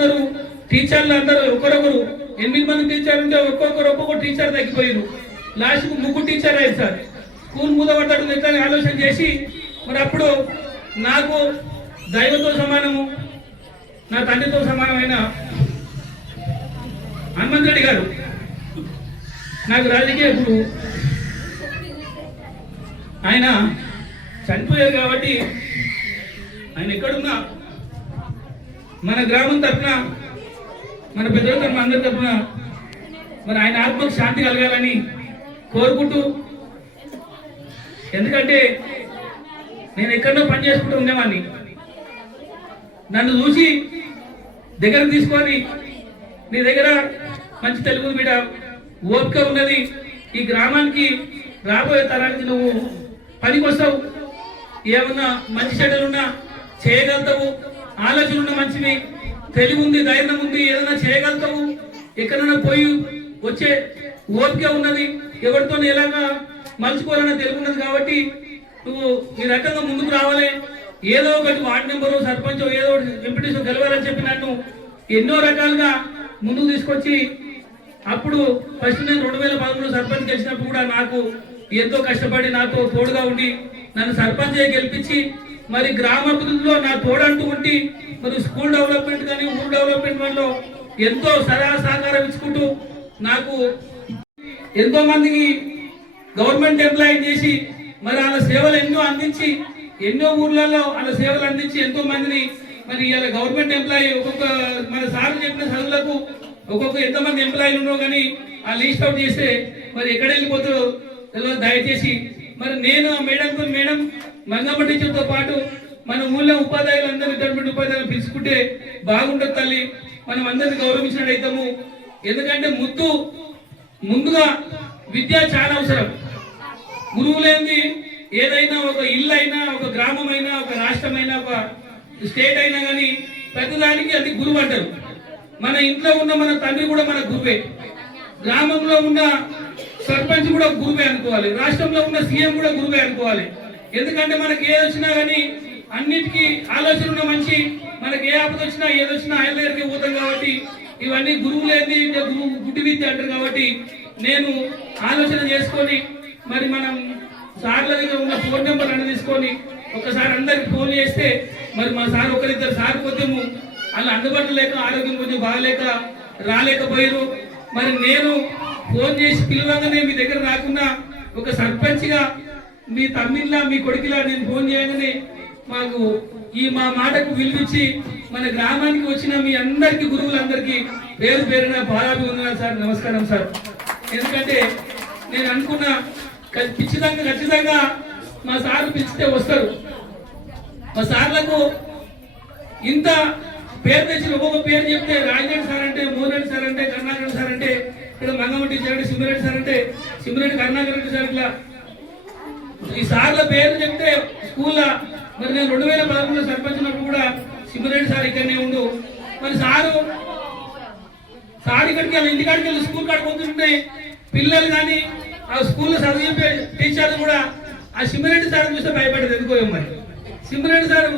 ఉన్నారు టీచర్లు అందరూ ఒకరొకరు 8 మంది టీచర్లు ఉంటే ఒక్కొక్క టీచర్ తగ్గిపోయారు. లాస్ట్కు 3 టీచర్ అయ్యారు సార్. స్కూల్ మూతపడ్డట్టు ఎట్లా ఆలోచన చేసి మరి అప్పుడు నాకు దైవంతో సమానము నా తండ్రితో సమానమైన హనుమంత్ రెడ్డి గారు నాకు రాజకీయ గురువు. ఆయన చనిపోయారు కాబట్టి ఆయన ఎక్కడున్నా మన గ్రామం తరఫున మన పెద్దల తరఫున అందరి తరఫున మరి ఆయన ఆత్మకు శాంతి కలగాలని కోరుకుంటూ, ఎందుకంటే నేను ఎక్కడో పని చేసుకుంటూ ఉండేవాడిని. నన్ను చూసి దగ్గరకు తీసుకొని నీ దగ్గర మంచి తెలుగు బిడ్డ ఓపిక ఉన్నది, ఈ గ్రామానికి రాబోయే తరానికి నువ్వు పనికి వస్తావు, ఏమన్నా మంచి చెడ్డలున్నా చేయగలుగుతావు, ఆలోచనలున్న మంచివి, తెలివి ఉంది, ధైర్యం ఉంది, ఏదైనా చేయగలుగుతావు, ఎక్కడైనా పోయి వచ్చే ఓపిక ఉన్నది, ఎవరితో ఎలాగా మలుచుకోవాలన్న తెలుగు ఉన్నది కాబట్టి నువ్వు ఈ రకంగా ముందుకు రావాలి. ఏదో ఒకటి వార్డు నెంబరు సర్పంచ్ ఏదో ఒకటి ఎంపీటీసీ గెలవాలని చెప్పి నన్ను ఎన్నో రకాలుగా ముందుకు తీసుకొచ్చి అప్పుడు ఫస్ట్ నేను 2013 సర్పంచ్ గెలిచినప్పుడు కూడా నాకు ఎంతో కష్టపడి నాతో తోడుగా ఉండి నన్ను సర్పంచ్ గెలిపించి మరి గ్రామాభివృద్ధిలో నా తోడంటూ ఉండి మరి స్కూల్ డెవలప్మెంట్ కానీ ఊరు డెవలప్మెంట్ లో ఎంతో సహకారం ఇచ్చుకుంటూ నాకు ఎంతో మందికి గవర్నమెంట్ ఎంప్లాయీ చేసి మరి వాళ్ళ సేవలు ఎన్నో అందించి ఎన్నో ఊర్లలో వాళ్ళ సేవలు అందించి ఎంతో మందిని మరి ఇలా గవర్నమెంట్ ఎంప్లాయీ ఒక్కొక్క మన సార్లు చెప్పిన చదువులకు ఒక్కొక్క ఎంతమంది ఎంప్లాయీలు ఉన్నారో కానీ ఆ లిస్ట్ అవుట్ చేస్తే మరి ఎక్కడ వెళ్ళిపోతారో దయచేసి మరి నేను మేడం మంగమ్మ టీచర్తో పాటు మన ఊళ్ళో ఉపాధ్యాయులు అందరూ రిటైర్మెంట్ ఉపాధ్యాయులు పిలుచుకుంటే బాగుంటుంది తల్లి, మనం అందరిని గౌరవించినట్టయితాము. ఎందుకంటే ముందుగా విద్య చాలా అవసరం. గురువు లేనిది ఏదైనా ఒక ఇల్లు అయినా ఒక గ్రామం అయినా ఒక రాష్ట్రం అయినా ఒక స్టేట్ అయినా కానీ ప్రతిదానికి అది గురువు అంటారు. మన ఇంట్లో ఉన్న మన తండ్రి కూడా మన గురువే, గ్రామంలో ఉన్న సర్పంచ్ కూడా గురువే అనుకోవాలి, రాష్ట్రంలో ఉన్న సీఎం కూడా గురువే అనుకోవాలి. ఎందుకంటే మనకి ఏది వచ్చినా కానీ అన్నిటికీ ఆలోచన ఉన్న మంచి, మనకి ఏ ఆపద వచ్చినా ఏదొచ్చినా ఆయన దగ్గరికి పోతాం కాబట్టి ఇవన్నీ గురువు లేని గురువు గుడ్డి విద్య అంటారు. కాబట్టి నేను ఆలోచన చేసుకొని మరి మనం సార్ల దగ్గర ఉన్న ఫోన్ నెంబర్ అన్ని తీసుకొని ఒకసారి అందరికి ఫోన్ చేస్తే మరి మా సార్ ఒకరిద్దరు సార్ పోతేము అలా అందుబాటులో లేక ఆరోగ్యం కొంచెం బాగాలేక రాలేకపోయారు. మరి నేను ఫోన్ చేసి పిలవగానే మీ దగ్గర రాకుండా ఒక సర్పంచ్గా మీ తమ్మిళ్ళ మీ కొడుకులా నేను ఫోన్ చేయగానే మాకు మా మాటకు విలువించి మన గ్రామానికి వచ్చిన మీ అందరికి గురువులందరికీ పేరు పేరున పాదాభివందనాలు సార్, నమస్కారం సార్. ఎందుకంటే నేను అనుకున్న ఖచ్చితంగా మా సార్ పిలిస్తే వస్తారు. మా సార్లకు ఇంత పేరు తెచ్చిన ఒక్కొక్క పేరు చెప్తే రాజరెడ్డి సార్ అంటే, మోహన్ రెడ్డి సార్ అంటే, కరుణాకర్ రెడ్డి సార్ అంటే, ఇక్కడ మంగమ్మ టీచర్ అంటే, సింహరెడ్డి సార్ అంటే సింహరెడ్డి కరుణాకర్ రెడ్డి సార్, ఇట్లా ఈ సార్ల పేరు చెప్తే స్కూల్లో మరి నేను 2013 సర్పంచ్ ఉన్నప్పుడు కూడా సింహరెడ్డి సార్ ఇక్కడనే ఉండు. మరి సార్ ఇక్కడికి వెళ్ళి ఇంటికాడికి వెళ్ళి స్కూల్ కాడికి పోతుంటే పిల్లలు కానీ ఆ స్కూల్లో చదువు చెప్పే టీచర్లు కూడా ఆ సింహరెడ్డి సార్ చూస్తే భయపడేది. ఎందుకో మరి సింహరెడ్డి సార్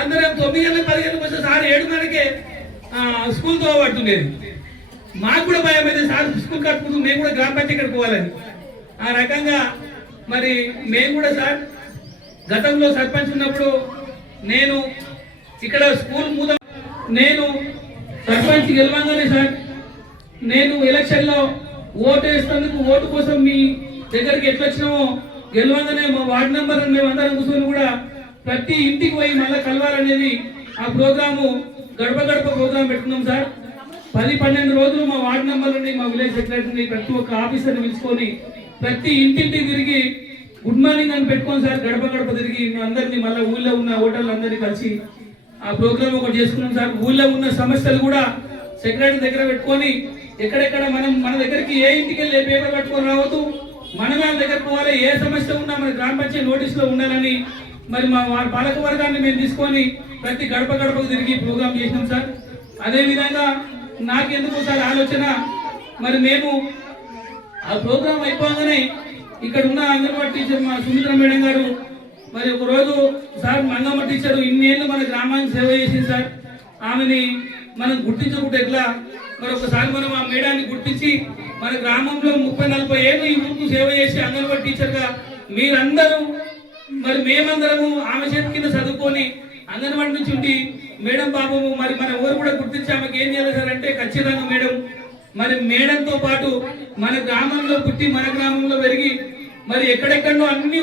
అందరూ 9 గంటలకు 10 గంటలకు వస్తే సార్ 7:30కే స్కూల్ తోబడుతుండేది. మాకు కూడా భయం అయితే సార్ స్కూల్ కట్టుకుంటూ మేము కూడా గ్రామ పంచాయతీ ఇక్కడికి పోవాలని. ఆ రకంగా మరి మేము కూడా సార్ గతంలో సర్పంచ్ ఉన్నప్పుడు నేను ఇక్కడ స్కూల్ నేను సర్పంచ్ గెలవంగానే సార్ నేను ఎలక్షన్లో ఓటు వేసేందుకు ఓటు కోసం మీ దగ్గరికి ఎట్లా వచ్చినామో గెలవంగానే మా వార్డు నెంబర్ మేమందరం కూర్చొని కూడా ప్రతి ఇంటికి పోయి మళ్ళీ కలవాలనేది ఆ ప్రోగ్రాము గడప ప్రోగ్రాం పెట్టుకున్నాం సార్. 10-12 రోజులు మా వార్డు నెంబర్ని మా విలేజ్ సెక్రటరీని ప్రతి ఒక్క ఆఫీసర్ని పిలుచుకొని ప్రతి ఇంటింటికి తిరిగి గుడ్ మార్నింగ్ అని పెట్టుకోండి సార్. గడప తిరిగి అందరినీ మళ్ళీ ఊళ్ళో ఉన్న ఓటర్లు అందరినీ కలిసి ఆ ప్రోగ్రామ్ ఒకటి చేసుకున్నాం సార్. ఊళ్ళో ఉన్న సమస్యలు కూడా సెక్రటరీ దగ్గర పెట్టుకొని ఎక్కడెక్కడ మన దగ్గరికి ఏ ఇంటికి వెళ్ళి ఏ పేపర్ పట్టుకొని రావద్దు, మనమే వాళ్ళ దగ్గర పోవాలి. ఏ సమస్య ఉన్నా మన గ్రామ పంచాయతీ నోటీసులో ఉండాలని మరి మా పాలక వర్గాన్ని మేము తీసుకొని ప్రతి గడపకు తిరిగి ప్రోగ్రామ్ చేసినాం సార్. అదేవిధంగా నాకెందుకు సార్ ఆలోచన, మరి మేము ఆ ప్రోగ్రాం అయిపోగానే ఇక్కడ ఉన్న అంగన్వాడీ టీచర్ మా సుమిత్ర మేడం గారు మరి ఒక రోజు సార్ మంగమ్మ టీచర్ ఇన్నేళ్ళు మన గ్రామానికి సేవ చేసింది సార్, ఆమెని మనం గుర్తించకుండా ఎట్లా? మరి ఒకసారి మనం ఆ మేడాన్ని గుర్తించి మన గ్రామంలో 30-40 ఏళ్ళు ఈ ఊరుకు సేవ చేసి అంగన్వాడీ టీచర్గా మీరందరూ మరి మేమందరము ఆమె చేతి కింద చదువుకొని అంగన్వాడీ నుంచి ఉండి మేడం బాబు మరి మన ఊరు కూడా గుర్తించి ఆమెకి ఏం చేయాలి సార్ అంటే ఖచ్చితంగా మేడం మరి మేడంతో పాటు మన గ్రామంలో పుట్టి మన గ్రామంలో పెరిగి మరి ఎక్కడెక్కడో అన్ని